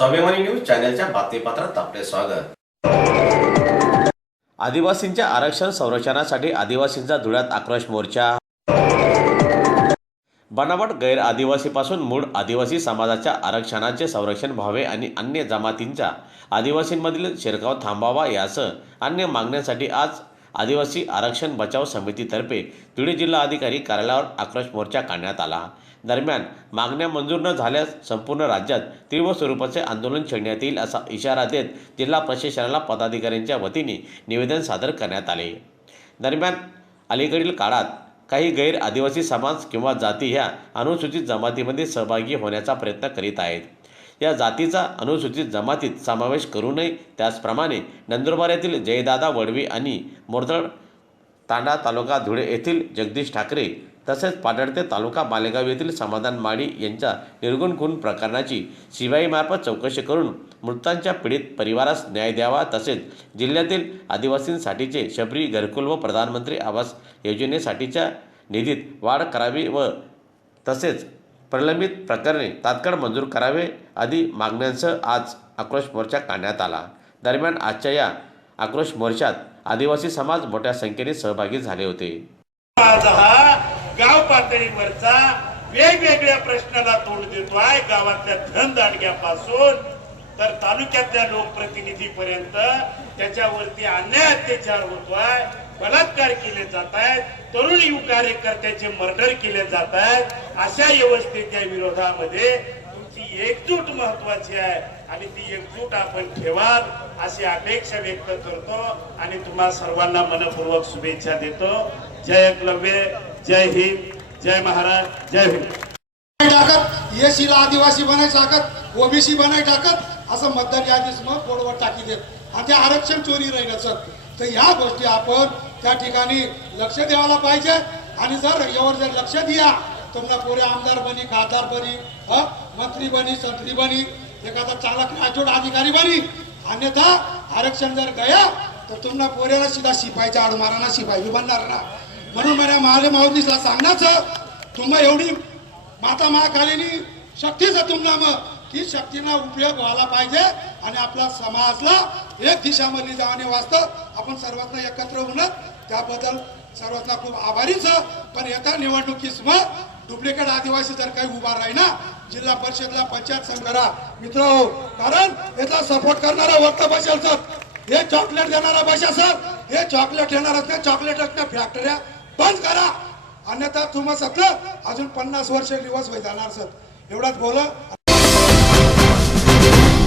स्वाभिमानी न्यूज चॅनलच्या बातमीपत्रात आपले स्वागत. आदिवासींच्या आरक्षण संरक्षणासाठी आदिवासींचा धुळ्यात आक्रोश मोर्चा. बनावट गैर आदिवासीपासून मूळ आदिवासी समाजाच्या आरक्षणाचे संरक्षण व्हावे आणि अन्य जमातींचा आदिवासींमधील शिरकाव थांबावा यासह अन्य मागण्यांसाठी आज आदिवासी आरक्षण बचाव समितीतर्फे धुळे जिल्हा अधिकारी कार्यालयावर आक्रोश मोर्चा काढण्यात आला. दरम्यान मागण्या मंजूर न झाल्यास संपूर्ण राज्यात तीव्र स्वरूपाचे आंदोलन छेडण्यात येईल असा इशारा देत जिल्हा प्रशासनाला पदाधिकाऱ्यांच्या वतीने निवेदन सादर करण्यात आले. दरम्यान अलीकडील काळात काही गैर आदिवासी समाज किंवा जाती ह्या अनुसूचित जमातीमध्ये सहभागी होण्याचा प्रयत्न करीत आहेत. या जातीचा अनुसूचित जमातीत समावेश करू नये. त्याचप्रमाणे नंदुरबार येथील जयदादा वडवी आणि मोरदळ तांडा तालुका धुळे येथील जगदीश ठाकरे तसेच पाटणते तालुका मालेगाव येथील समाधान माळी यांच्या निर्गुण खून प्रकरणाची सीबीआयमार्फत चौकशी करून मृतांच्या पीडित परिवारास न्याय द्यावा. तसेच जिल्ह्यातील आदिवासींसाठीचे शबरी घरकुल व प्रधानमंत्री आवास योजनेसाठीच्या निधीत वाढ करावी व तसेच प्रलंबित प्रकरणे तात्काळ मंजूर करावे आदी मागण्यांसह आज आक्रोश मोर्चा काढण्यात आला. दरम्यान आजच्या या आक्रोश मोर्चात आदिवासी समाज मोठ्या संख्येने सहभागी झाले होते. आज हा गाव पातळीवरचा वेगवेगळ्या प्रश्नाला तोंड देतो. आहे गावातल्या धनदांडग्यापासून तर तालुक्यातल्या लोकप्रतिनिधीपर्यंत त्याच्यावरती अन्याय अत्याचार होतो आहे बलात्कार केले जात आहेत तरुण युव कार्यकर्त्याचे मर्डर केले जात आहेत अशा व्यवस्थेच्या विरोधामध्ये तुमची एकजूट महत्वाची आहे आणि ती एकजूट आपण ठेवाल अशी अपेक्षा व्यक्त करतो आणि तुम्हा सर्वांना मनपूर्वक शुभेच्छा देतो. जय एकलव्य जय हिंद जय महाराज जय हिंद. टाकत येशीला आदिवासी बनाय टाकत ओबीसी बनाय टाकत असं मतदार यादीच मग बोर्डवर टाकी देत. आणि ते आरक्षण चोरी राहिलं सर तर ह्या गोष्टी आपण त्या ठिकाणी लक्ष द्यायला पाहिजे. आणि जर यावर जर लक्ष दिया तुम्हाला पुरे आमदार बनी खासदार बनी मंत्री बनी संत्री बनी एखादा चांगला ग्रॅज्युएट अधिकारी बनी अन्यथा आरक्षण जर गया तर तुम्हाला पोऱ्याला सीधा शिपाईच्या आडमारांना शिपाई बनणार ना. म्हणून मला माझ्या माऊलीला सांगण्याचं तुम्हा एवढी माता महाकालीनी शक्तीच तुमना मग ती शक्तीना उपयोग व्हायला पाहिजे आणि आपला समाजला एक दिशामध्ये जाणे वाचतं. आपण सर्वांना एकत्र होणं त्याबद्दल सर्वांना खूप आभारीच पण येत्या निवडणुकीस मग डुप्लिकेट आदिवासी जर काही उभा राही ना जिल्हा परिषदला पंचायत संघ करा मित्र हो कारण याचा सपोर्ट करणारा वक्त बसेल सर. हे चॉकलेट देणारा बसा सर. हे चॉकलेट येणार त्या चॉकलेट फॅक्टऱ्या बंद करा. अन्यथा तुम्हाला सगळं अजून पन्नास वर्ष दिवस वय जाणार सर. एवढाच बोल